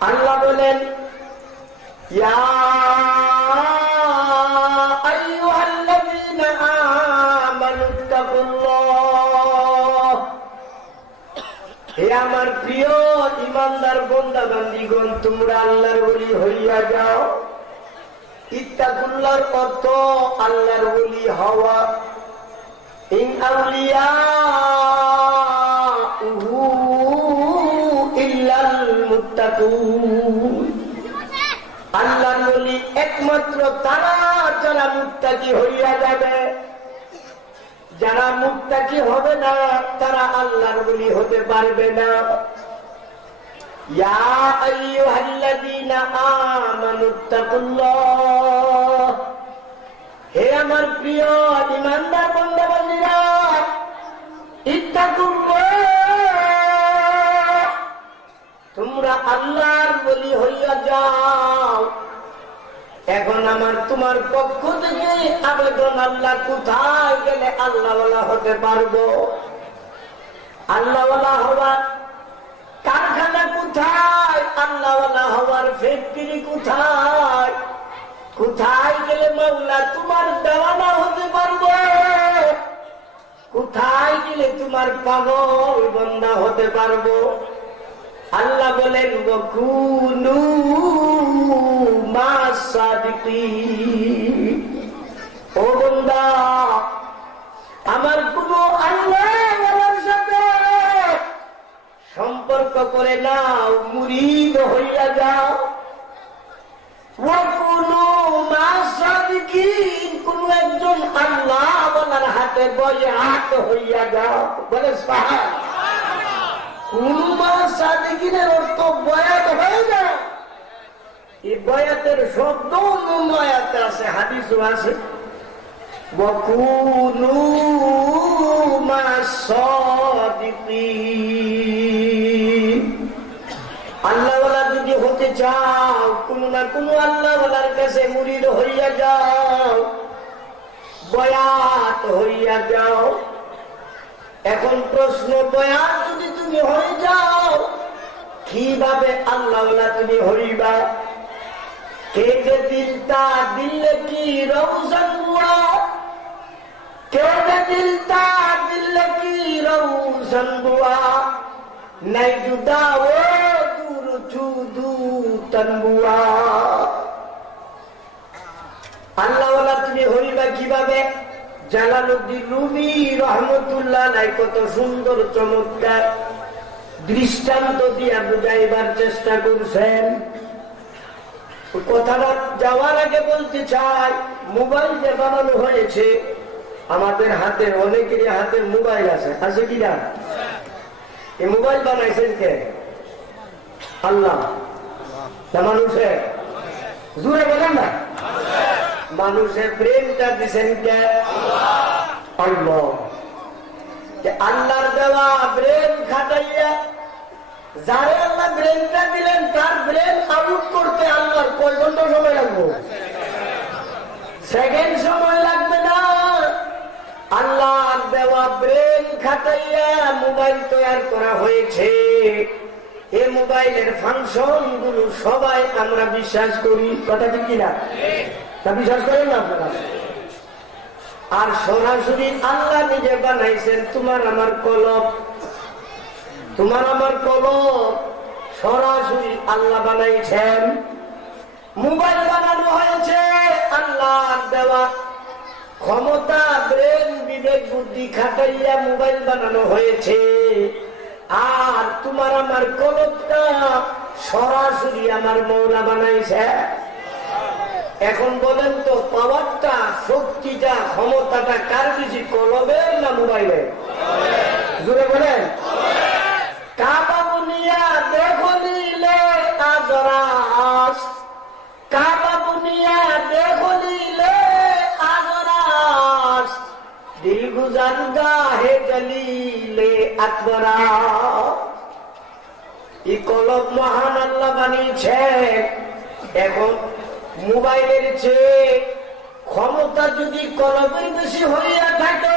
আল্লাহ বলেন আমার প্রিয় ইমানদার বন্দা বান্দিগণ, তোমরা আল্লাহর বলি হইয়া যাও। ইত্তাকুল্লার অর্থ আল্লাহর বলি হওয়া। ইন আউলিয়া যারা মুত্তাকি হইয়া যাবে, যারা মুক্তাকি হবে না, তারা আল্লাহর বলি হতে পারবে না। হে আমার প্রিয় ইমানদার তোমরা আল্লাহর বলি হইয়া যাও। এখন আমার তোমার পক্ষ থেকে আবেদন আল্লাহ কোথায় গেলে আল্লাহওয়ালা হতে পারব? আল্লাহওয়ালা হওয়ার কারখানা কোথায়? আল্লাহওয়ালা হওয়ার ফ্যাক্টরি কোথায়? কোথায় গেলে মাওলা তোমার দেওয়ানা হতে পারব? কোথায় গেলে তোমার পাগল বন্দা হতে পারব? আল্লাহ বলেন, বকুনু। আমার কোন সম্পর্ক করে নাও, মুরিদ হইয়া যাও। মা। কোন একজন আল্লাহ হাতে বয়ে হাত হইয়া যাও। বলে সাদিকিনের অর্থ বয়াত হয়ে যায় এই বয়াতের শব্দ অন্য আয়াতে আছে, হাদিসও আছে। আল্লাহওয়ালা যদি হতে চাও, কোন না কোন আল্লাহওয়ালার কাছে মুরিদ হইয়া যাও বয়াত হইয়া যাও। এখন প্রশ্ন বয়াত যদি তুমি হয়ে যাও, কীভাবে আল্লাহওয়ালা তুমি হইবা? কে যে দিলতা দিলে কি রৌশন বুয়া কে যে দিলতা দিলে কি রৌশন বুয়া নাই জুদা আল্লাহওয়ালা তুমি হইবা কীভাবে? জালালুদ্দিন রুমি রহমতুল্লাহ নাই কত সুন্দর চমৎকার দৃষ্টান্ত দিয়া বুঝাইবার চেষ্টা করছেন। কথাটা যাওয়ার আগে বলতে চাই, মোবাইল যে বানানো হয়েছে, আমাদের হাতে, অনেকেরই হাতে মোবাইল আছে। আছে কিনা এই মোবাইল বানাইছেন কে? আল্লাহ। না মানুষে জুড়ে বলেন না। মানুষের প্রেমটা দিছেন কে? আল্লাহ। আল্লাহর দেওয়া ব্রেন খাটাইয়া যারে আল্লাহ ব্রেনটা দিলেন, তার ব্রেন আউট করতে আল্লাহর কয় ঘণ্টা সময় লাগবো? সেকেন্ড সময় লাগবে না। আল্লাহর দেওয়া ব্রেন খাটাইয়া মোবাইল তৈরি করা হয়েছে। এ মোবাইলের ফাংশনগুলো সবাই আমরা বিশ্বাস করি। কথা কি কিনা? তা বিশ্বাস করেন না আপনারা? আর সরাসরি আল্লাহ নিজে বানাইছেন, তোমার আমার কলম তোমার আমার কলম সরাসরি আল্লাহ বানাইছেন। মোবাইল বানানো হয়েছে আল্লাহ দেওয়া। ক্ষমতা, ব্রেন, বিবেক, বুদ্ধি খাটাইয়া মোবাইল বানানো হয়েছে। আর তোমার আমার কলমটা সরাসরি আমার মৌলা বানাইছে। এখন বলেন তো পাওয়ারটা শক্তিটা, ক্ষমতাটা কার বেশি কলমের না গাহে গলিলে আকবরা। কলম মহান আল্লাহ এখন মোবাইলের চেয়ে ক্ষমতা যদি কলমের বেশি হইয়া থাকে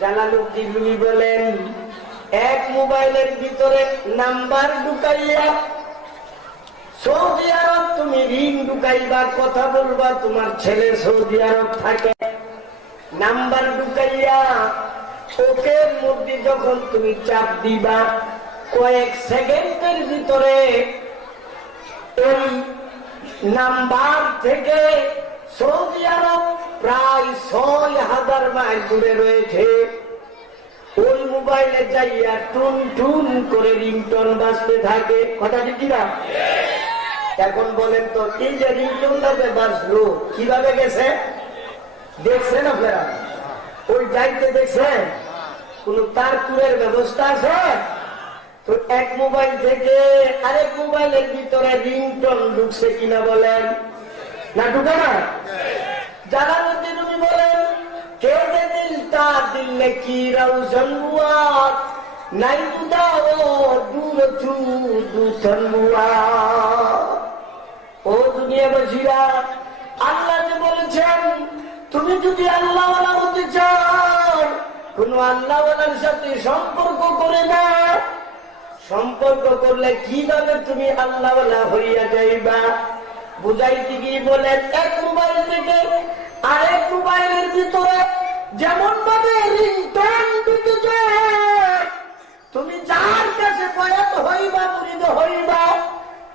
জালালুদ্দিন বলেন, এক মোবাইলের ভিতরে নাম্বার ঢুকাইয়া সৌদি আরব তুমি ঋণ ঢুকাইবা, কথা বলবা, তোমার ছেলে সৌদি আরব থাকে। নাম্বার ঢুকাইয়া চোখের মধ্যে যখন তুমি চাপ দিবা কয়েক সেকেন্ডের ভিতরে এই নাম্বার থেকে সৌদি আরব প্রায় ছয় হাজার মাইল দূরে রয়েছে। ওই মোবাইলে যাইয়া টুন টুন করে রিংটন বাজতে থাকে। কথা ঠিক না এখন বলেন তো এই যে রিংটনটাতে বাজলো কীভাবে গেছে? দেখছেন আপনারা? ওই যাইতে দেখছেন? কোন তার কুরের ব্যবস্থা আছে? তো এক মোবাইল থেকে আরেক মোবাইলের ভিতরে রিংটন ঢুকছে কিনা বলেন। না ঢুকে না? যারা যদি তুমি বলেন, কে যে দিলটা দিল কি হুয়া নাই দুদাও দূর চু দুথন ও দুনিয়া বসিরা আল্লাহ তুমি যদি আল্লাহ হতে চাও, কোন আল্লাহ সাথে সম্পর্ক করে না সম্পর্ক করলে কীভাবে তুমি আল্লাহ হইয়া যাইবা? বুঝাইতে গিয়ে বলেন এক মোবাইল থেকে আরেক মোবাইলের ভিতরে যেমন ভাবে তুমি যার কাছে বয়াত হইবা মুরিদ হইবা,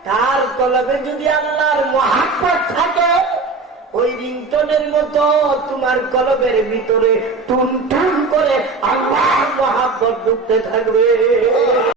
তার কলবে যদি আল্লাহর মহাপত থাকে ওই রিংটনের মতো তোমার কলবের ভিতরে টুন টুন করে আল্লাহ মহাব্বত ঢুকতে থাকবে।